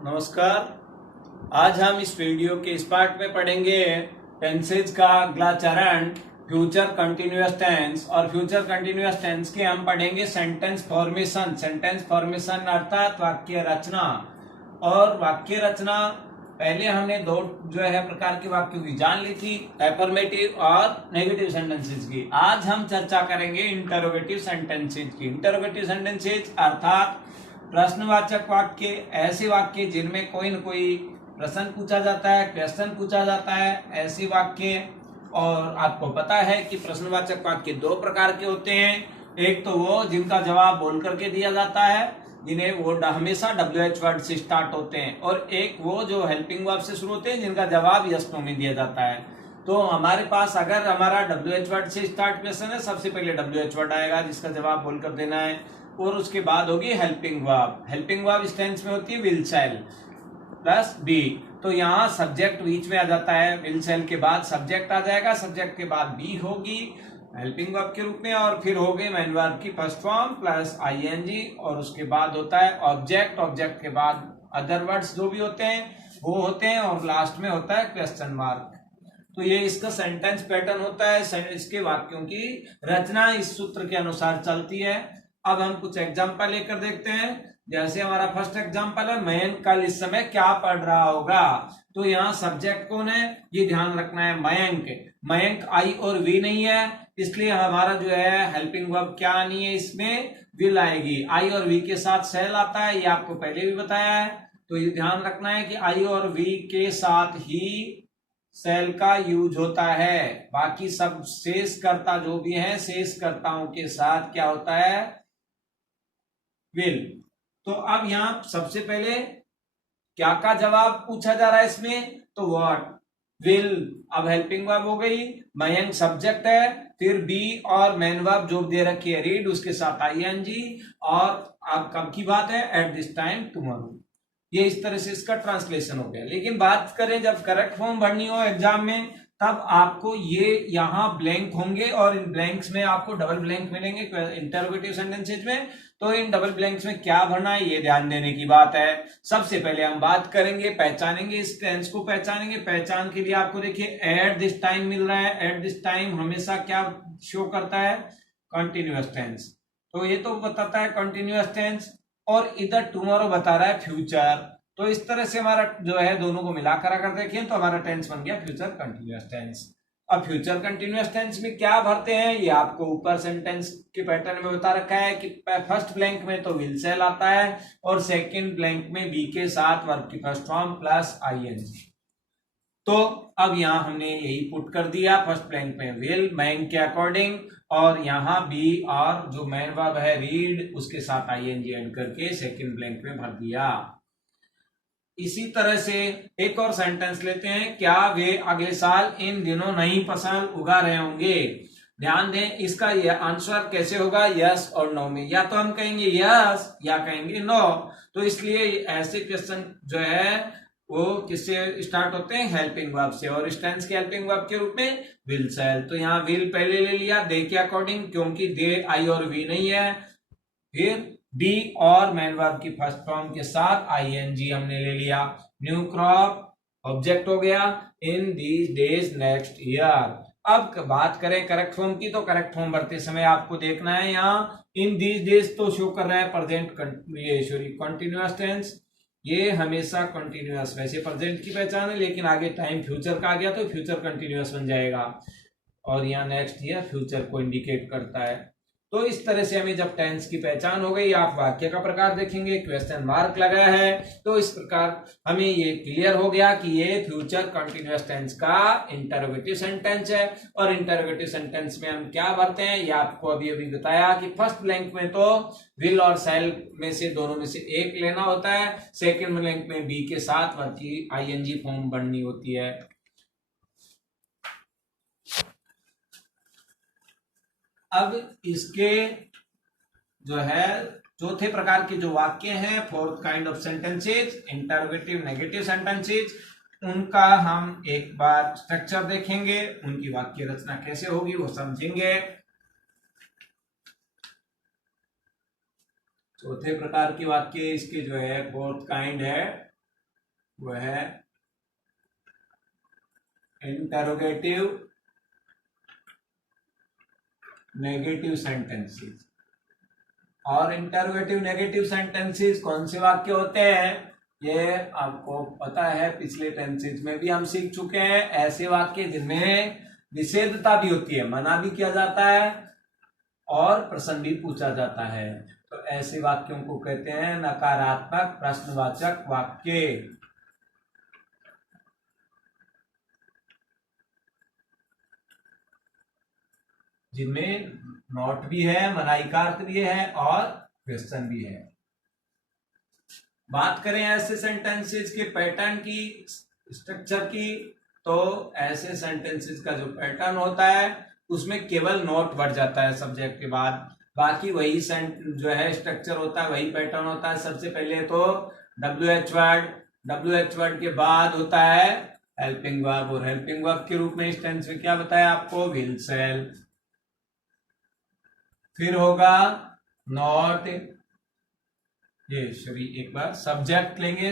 नमस्कार। आज हम इस वीडियो के इस पार्ट में पढ़ेंगे टेंसेज का अगला चरण फ्यूचर कंटिन्यूअस टेंस। और फ्यूचर कंटिन्यूअस टेंस के हम पढ़ेंगे सेंटेंस फॉर्मेशन अर्थात वाक्य रचना। और वाक्य रचना पहले हमने दो जो है प्रकार के वाक्यों की जान ली थी, एफर्मेटिव और नेगेटिव सेंटेंसेज की। आज हम चर्चा करेंगे इंटरोगेटिव सेंटेंसेज की। इंटरोगेटिव सेंटेंसेज अर्थात प्रश्नवाचक वाक्य, ऐसे वाक्य जिनमें कोई न कोई प्रश्न पूछा जाता है, क्वेश्चन पूछा जाता है, ऐसे वाक्य। और आपको पता है कि प्रश्नवाचक वाक्य दो प्रकार के होते हैं। एक तो वो जिनका जवाब बोल करके दिया जाता है, जिन्हें वो हमेशा WH वर्ड से स्टार्ट होते हैं, और एक वो जो हेल्पिंग वर्ब से शुरू होते हैं, जिनका जवाब यस नो में दिया जाता है। तो हमारे पास अगर हमारा WH वर्ड से स्टार्ट क्वेश्चन है, सबसे पहले WH वर्ड आएगा जिसका जवाब बोलकर देना है, और उसके बाद होगी हेल्पिंग वर्ब। हेल्पिंग वर्ब इस टेंस में होती है विल शैल प्लस बी। तो यहाँ सब्जेक्ट बीच में आ जाता है, विल शैल के बाद सब्जेक्ट आ जाएगा, सब्जेक्ट के बाद बी होगी हेल्पिंग वर्ब के रूप में, और फिर हो गई मेन वर्ब की फर्स्ट फॉर्म प्लस आईएनजी, और उसके बाद होता है ऑब्जेक्ट। ऑब्जेक्ट के बाद अदर वर्ड्स जो भी होते हैं वो होते हैं, और लास्ट में होता है क्वेश्चन मार्क। तो ये इसका सेंटेंस पैटर्न होता है। इसके वाक्यों की रचना इस सूत्र के अनुसार चलती है। अब हम कुछ एग्जांपल लेकर देखते हैं। जैसे हमारा फर्स्ट एग्जांपल है, मयंक कल इस समय क्या पढ़ रहा होगा। तो यहाँ सब्जेक्ट कौन है, ये ध्यान रखना है, मयंक। मयंक आई और वी नहीं है, इसलिए हमारा जो है हेल्पिंग वर्ब क्या आनी है, इसमें विल आएगी। आई और वी के साथ सेल आता है, ये आपको पहले भी बताया है। तो ये ध्यान रखना है कि आई और वी के साथ ही सेल का यूज होता है। बाकी सब शेषकर्ता जो भी है, शेषकर्ताओं के साथ क्या होता है, विल। तो अब यहां सबसे पहले क्या का जवाब पूछा जा रहा है इसमें, तो व्हाट, विल। अब हेल्पिंग वर्ब हो गई, मयंक सब्जेक्ट है, फिर बी और मेन वर्ब जो दे रखी है रीड, उसके साथ आईएनजी। और अब कब की बात है, एट दिस टाइम टुमारो। ये इस तरह से इसका ट्रांसलेशन हो गया। लेकिन बात करें जब करेक्ट फॉर्म भरनी हो एग्जाम में, तब आपको ये यहाँ ब्लैंक होंगे, और इन ब्लैंक्स में आपको डबल ब्लैंक मिलेंगे इंटरोगेटिव सेंटेंसेज में। तो इन डबल ब्लैंक्स में क्या भरना है, ये ध्यान देने की बात है। सबसे पहले हम बात करेंगे, पहचानेंगे, इस टेंस को पहचानेंगे। पहचान के लिए आपको देखिए एट दिस टाइम मिल रहा है। एट दिस टाइम हमेशा क्या शो करता है, कंटिन्यूअस टेंस। तो ये तो बताता है कंटिन्यूअस टेंस, और इधर टुमारो बता रहा है फ्यूचर। तो इस तरह से हमारा जो है दोनों को मिलाकर अगर देखें तो हमारा टेंस बन गया फ्यूचर कंटिन्यूअस टेंस। अब फ्यूचर कंटिन्यूअस टेंस में क्या भरते हैं, ये आपको ऊपर सेंटेंस के पैटर्न में बता रखा है कि फर्स्ट ब्लैंक में तो विल सेल आता है, और सेकंड ब्लैंक में बी के साथ वर्ब की फर्स्ट फॉर्म प्लस आईएनजी। तो अब यहां हमने यही पुट कर दिया, फर्स्ट ब्लैंक में विल मैन के अकॉर्डिंग, और यहाँ बी और जो मेन वर्ब है रीड, उसके साथ आईएनजी ऐड करके सेकंड ब्लैंक में भर दिया। इसी तरह से एक और सेंटेंस लेते हैं, क्या वे अगले साल इन दिनों नई फसल उगा रहे होंगे। ध्यान दें, इसका यह आंसर कैसे होगा, यस और नो में। या तो हम कहेंगे यस या कहेंगे नो। तो इसलिए ऐसे क्वेश्चन जो है वो किससे स्टार्ट होते हैं, हेल्पिंग वर्ब से, और इस टेंस के हेल्पिंग वर्ब के रूप में विल सेल। तो यहाँ विल पहले ले लिया दे के अकॉर्डिंग, क्योंकि दे आई और वी नहीं है। फिर बी और मेन वर्ब की फर्स्ट फॉर्म के साथ आईएनजी हमने ले लिया। न्यू क्रॉप ऑब्जेक्ट हो गया, in these days next year. अब बात करें करेक्ट फॉर्म की, तो करेक्ट फॉर्म भरते समय आपको देखना है, यहाँ इन दीज डेज तो शो कर रहा है प्रेजेंट, ये सॉरी कंटिन्यूअस टेंस, ये हमेशा कंटिन्यूअस, वैसे प्रेजेंट की पहचान है, लेकिन आगे टाइम फ्यूचर का आ गया तो फ्यूचर कंटिन्यूअस बन जाएगा। और यहाँ नेक्स्ट ईयर फ्यूचर को इंडिकेट करता है। तो इस तरह से हमें जब टेंस की पहचान हो गई, आप वाक्य का प्रकार देखेंगे, क्वेश्चन मार्क लगा है, तो इस प्रकार हमें ये क्लियर हो गया कि ये फ्यूचर कंटिन्यूअस टेंस का इंटरोगेटिव सेंटेंस है। और इंटरोगेटिव सेंटेंस में हम क्या भरते हैं, ये आपको अभी अभी बताया कि फर्स्ट ब्लैंक में तो विल और सेल में से दोनों में से एक लेना होता है, सेकेंड ब्लैंक में बी के साथ वर्ब की आईएनजी फॉर्म बननी होती है। अब इसके जो है चौथे प्रकार के जो वाक्य हैं, fourth kind of sentences, interrogative negative sentences, उनका हम एक बार स्ट्रक्चर देखेंगे, उनकी वाक्य रचना कैसे होगी वो समझेंगे। चौथे प्रकार के वाक्य इसके जो है फोर्थ काइंड है वो है इंटरोगेटिव नेगेटिव सेंटेंसेस। और इंटरोगेटिव नेगेटिव सेंटेंसेस कौन से वाक्य होते हैं, ये आपको पता है, पिछले टेंसेस में भी हम सीख चुके हैं। ऐसे वाक्य जिनमें निषेधता भी होती है, मना भी किया जाता है और प्रश्न भी पूछा जाता है, तो ऐसे वाक्यों को कहते हैं नकारात्मक प्रश्नवाचक वाक्य। जिनमें नॉट भी है, मनाई का अर्थ भी है और क्वेश्चन भी है। बात करें ऐसे सेंटेंसेस के पैटर्न की, स्ट्रक्चर की, तो ऐसे सेंटेंसेस का जो पैटर्न होता है उसमें केवल नॉट बढ़ जाता है सब्जेक्ट के बाद, बाकी वही जो है स्ट्रक्चर होता है, वही पैटर्न होता है। सबसे पहले तो WH वर्ड, WH वर्ड के बाद होता है हेल्पिंग वर्ब, और हेल्पिंग वर्ब के रूप में इस टेंस में क्या बताया आपको, विल सेल। फिर होगा नॉट, ये सॉरी एक बार सब्जेक्ट लेंगे,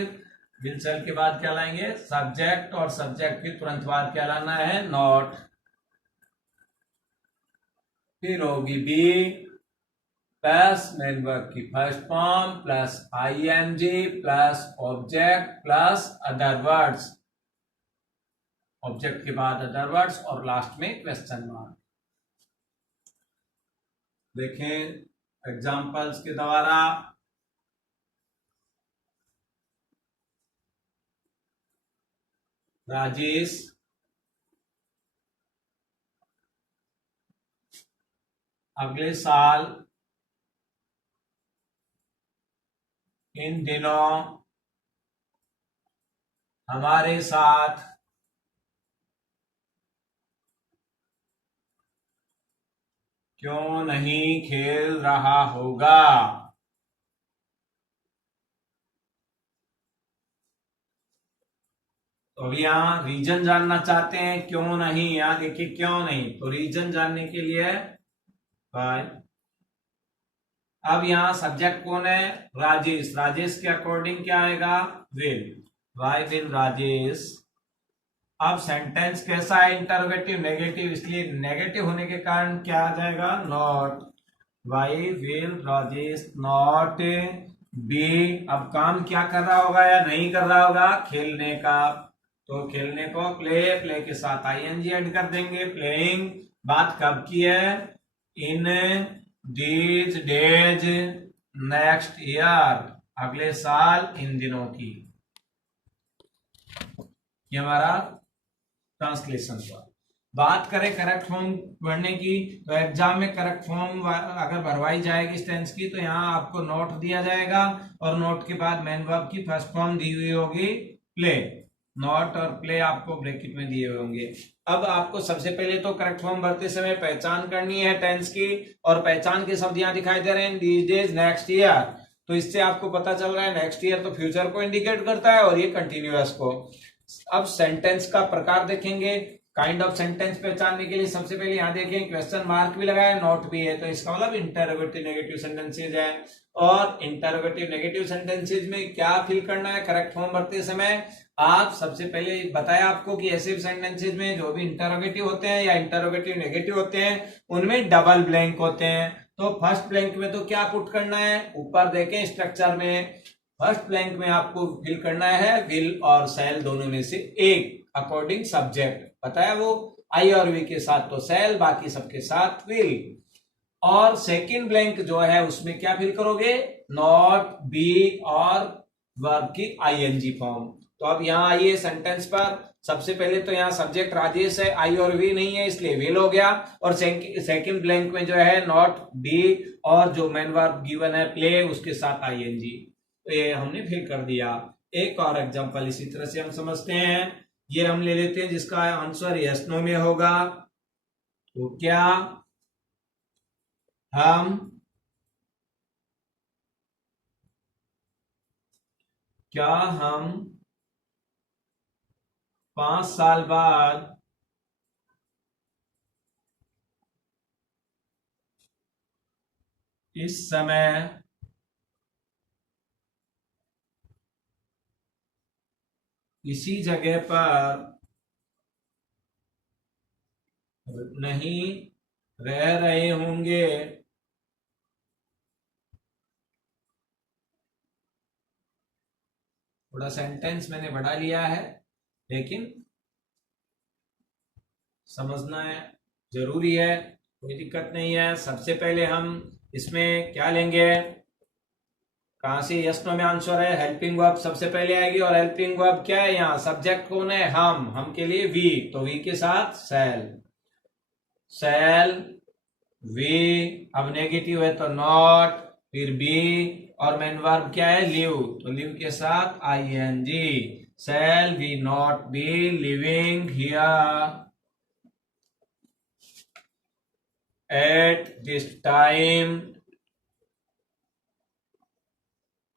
विल सेल के बाद क्या लाएंगे सब्जेक्ट, और सब्जेक्ट के तुरंत बाद क्या लाना है नॉट। फिर होगी बी प्लस मेन वर्ब की first form plus ING plus object plus other words, object के बाद अदर वर्ड्स और लास्ट में क्वेश्चन मार्क। देखें एग्जांपल्स के द्वारा, राजेश अगले साल इन दिनों हमारे साथ क्यों नहीं खेल रहा होगा। तो अभी यहाँ रीजन जानना चाहते हैं, क्यों नहीं, यहाँ देखिए क्यों नहीं, तो रीजन जानने के लिए बाय। अब यहाँ सब्जेक्ट कौन है, राजेश, राजेश के अकॉर्डिंग क्या आएगा विल, वाई विल राजेश। अब सेंटेंस कैसा है, इंटरोगेटिव नेगेटिव, इसलिए नेगेटिव होने के कारण क्या आ जाएगा not, why will Rajesh not be. अब काम क्या कर रहा होगा या नहीं कर रहा होगा, खेलने का, तो खेलने को प्ले, प्ले के साथ ING ऐड कर देंगे, प्लेइंग। बात कब की है, in these days next year, अगले साल इन दिनों की। ये हमारा ट्रांसलेशन हुआ। बात करें करेक्ट फॉर्म भरने की, तो एग्जाम में करेक्ट फॉर्म अगर भरवाई जाएगी इस टेंस की, तो यहाँ आपको नोट दिया जाएगा और नोट के बाद मेन वर्ब की फर्स्ट फॉर्म दी हुई होगी प्ले, नॉट और प्ले आपको ब्रैकेट में दिए हुए होंगे। अब आपको सबसे पहले तो करेक्ट फॉर्म भरते समय पहचान करनी है टेंस की, और पहचान के शब्द यहाँ दिखाई दे रहे हैं दीज डेज नेक्स्ट ईयर, तो इससे आपको पता चल रहा है नेक्स्ट ईयर तो फ्यूचर को इंडिकेट करता है और ये कंटिन्यूअस को। अब सेंटेंस का प्रकार देखेंगे, काइंड ऑफ सेंटेंस पहचानने के लिए सबसे पहले यहाँ देखें क्वेश्चन मार्क भी लगाया, नॉट भी है, तो इसका मतलब इंटरोगेटिव नेगेटिव सेंटेंसेज है। और इंटरोगेटिव नेगेटिव सेंटेंसेज में क्या फिल करना है करेक्ट फॉर्म भरते समय, आप सबसे पहले बताया आपको कि ऐसे सेंटेंसेज में जो भी इंटरोगेटिव होते हैं या इंटरोगेटिव नेगेटिव होते हैं उनमें डबल ब्लैंक होते हैं। तो फर्स्ट ब्लैंक में तो क्या पुट करना है, ऊपर देखें स्ट्रक्चर में, फर्स्ट ब्लैंक में आपको फिल करना है विल और सेल दोनों में से एक, अकॉर्डिंग सब्जेक्ट बताया वो आई और वी के साथ तो सेल, बाकी सबके साथ विल। और सेकंड ब्लैंक जो है उसमें क्या फिल करोगे, नॉट बी और वर्ब की ING फॉर्म। तो अब यहाँ आइए सेंटेंस पर, सबसे पहले तो यहाँ सब्जेक्ट राजेश है, आई और वी नहीं है इसलिए विल हो गया, और सेकंड ब्लैंक में जो है नॉट बी और जो मेन वर्ब गिवन है प्ले उसके साथ ING, तो ये हमने फिल कर दिया। एक और एग्जांपल इसी तरह से हम समझते हैं, ये हम ले लेते हैं जिसका आंसर यस नो में होगा। तो क्या हम 5 साल बाद इस समय इसी जगह पर नहीं रह रहे होंगे, थोड़ा सेंटेंस मैंने बढ़ा लिया है लेकिन समझना है, जरूरी है, कोई दिक्कत नहीं है। सबसे पहले हम इसमें क्या लेंगे, कहां से यस नो में आंसर है, हेल्पिंग वर्ब सबसे पहले आएगी, और हेल्पिंग वर्ब क्या है, यहाँ सब्जेक्ट कौन है, हम के लिए वी, तो वी के साथ शैल, शैल वी, अब नेगेटिव है तो नॉट, फिर बी, और मेन वर्ब क्या है, लिव, तो लिव के साथ ING, shall we not be living here at this time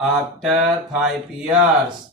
after 5 years,